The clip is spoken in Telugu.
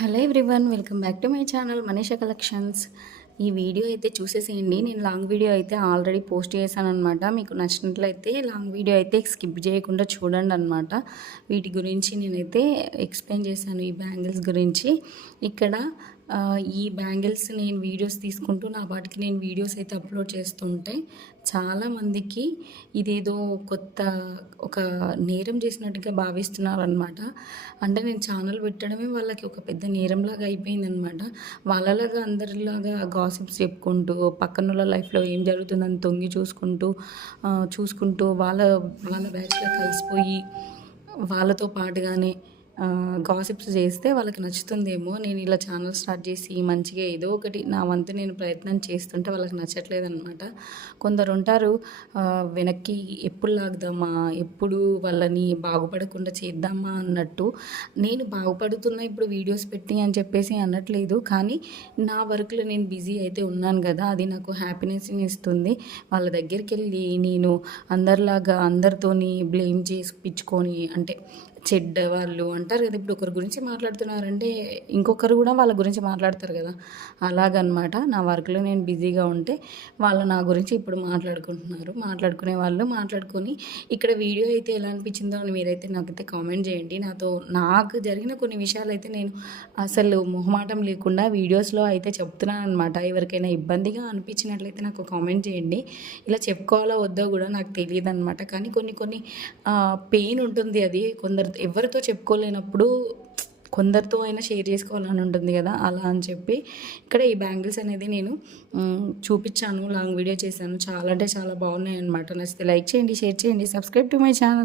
Hello everyone, welcome back to my channel Manisha collections. ఈ వీడియో అయితే చూసేసేయండి. నేను లాంగ్ వీడియో అయితే ఆల్రెడీ పోస్ట్ చేశాను అనమాట. మీకు నచ్చినట్లయితే లాంగ్ వీడియో అయితే స్కిప్ చేయకుండా చూడండి అనమాట. వీటి గురించి నేనైతే ఎక్స్ప్లెయిన్ చేశాను, ఈ బ్యాంగిల్స్ గురించి. ఇక్కడ ఈ బ్యాంగిల్స్ నేను వీడియోస్ తీసుకుంటూ నా వాటికి నేను వీడియోస్ అయితే అప్లోడ్ చేస్తుంటే చాలామందికి ఇదేదో కొత్త ఒక నేరం చేసినట్టుగా భావిస్తున్నారనమాట. అంటే నేను ఛానల్ పెట్టడమే వాళ్ళకి ఒక పెద్ద నేరంలాగా అయిపోయిందనమాట. వాళ్ళలాగా అందరిలాగా గాసిప్స్ చెప్పుకుంటూ పక్కనున్న లైఫ్లో ఏం జరుగుతుందని తొంగి చూసుకుంటూ వాళ్ళ వాళ్ళ బ్యాచ్లో కలిసిపోయి వాళ్ళతో పాటుగానే గాసిప్స్ చేస్తే వాళ్ళకి నచ్చుతుందేమో. నేను ఇలా ఛానల్ స్టార్ట్ చేసి మంచిగా ఏదో ఒకటి నా వంతు నేను ప్రయత్నం చేస్తుంటే వాళ్ళకి నచ్చట్లేదనమాట. కొందరు ఉంటారు, వెనక్కి ఎప్పుడు లాగుదామా, ఎప్పుడు వాళ్ళని బాగుపడకుండా చేద్దామా అన్నట్టు. నేను బాగుపడుతున్నా ఇప్పుడు వీడియోస్ పెట్టి అని చెప్పేసి అనట్లేదు, కానీ నా వర్క్లో నేను బిజీ అయితే ఉన్నాను కదా, అది నాకు హ్యాపీనెస్ని ఇస్తుంది. వాళ్ళ దగ్గరికి వెళ్ళి నేను అందరిలాగా అందరితోని బ్లేమ్ చేసిపించుకొని, అంటే చెడ్డ వాళ్ళు అంటారు కదా, ఇప్పుడు ఒకరి గురించి మాట్లాడుతున్నారంటే ఇంకొకరు కూడా వాళ్ళ గురించి మాట్లాడతారు కదా, అలాగనమాట. నా వర్క్లో నేను బిజీగా ఉంటే వాళ్ళు నా గురించి ఇప్పుడు మాట్లాడుకునే వాళ్ళు మాట్లాడుకొని. ఇక్కడ వీడియో అయితే ఎలా అనిపించిందో అని మీరైతే నాకైతే కామెంట్ చేయండి. నాకు జరిగిన కొన్ని విషయాలు అయితే నేను అసలు మొహమాటం లేకుండా వీడియోస్లో అయితే చెప్తున్నాను అనమాట. ఎవరికైనా ఇబ్బందిగా అనిపించినట్లయితే నాకు కామెంట్ చేయండి. ఇలా చెప్పుకోవాలో వద్దో కూడా నాకు తెలియదు అనమాట. కానీ కొన్ని పెయిన్ ఉంటుంది, అది ఎవరితో చెప్పుకోలేనప్పుడు కొందరితో అయినా షేర్ చేసుకోవాలని ఉంటుంది కదా, అలా అని చెప్పి ఇక్కడ ఈ బ్యాంగిల్స్ అనేది నేను చూపించాను, లాంగ్ వీడియో చేశాను. చాలా అంటే చాలా బాగున్నాయి అనమాట. నచ్చితే లైక్ చేయండి, షేర్ చేయండి, సబ్స్క్రైబ్ టు మై ఛానల్.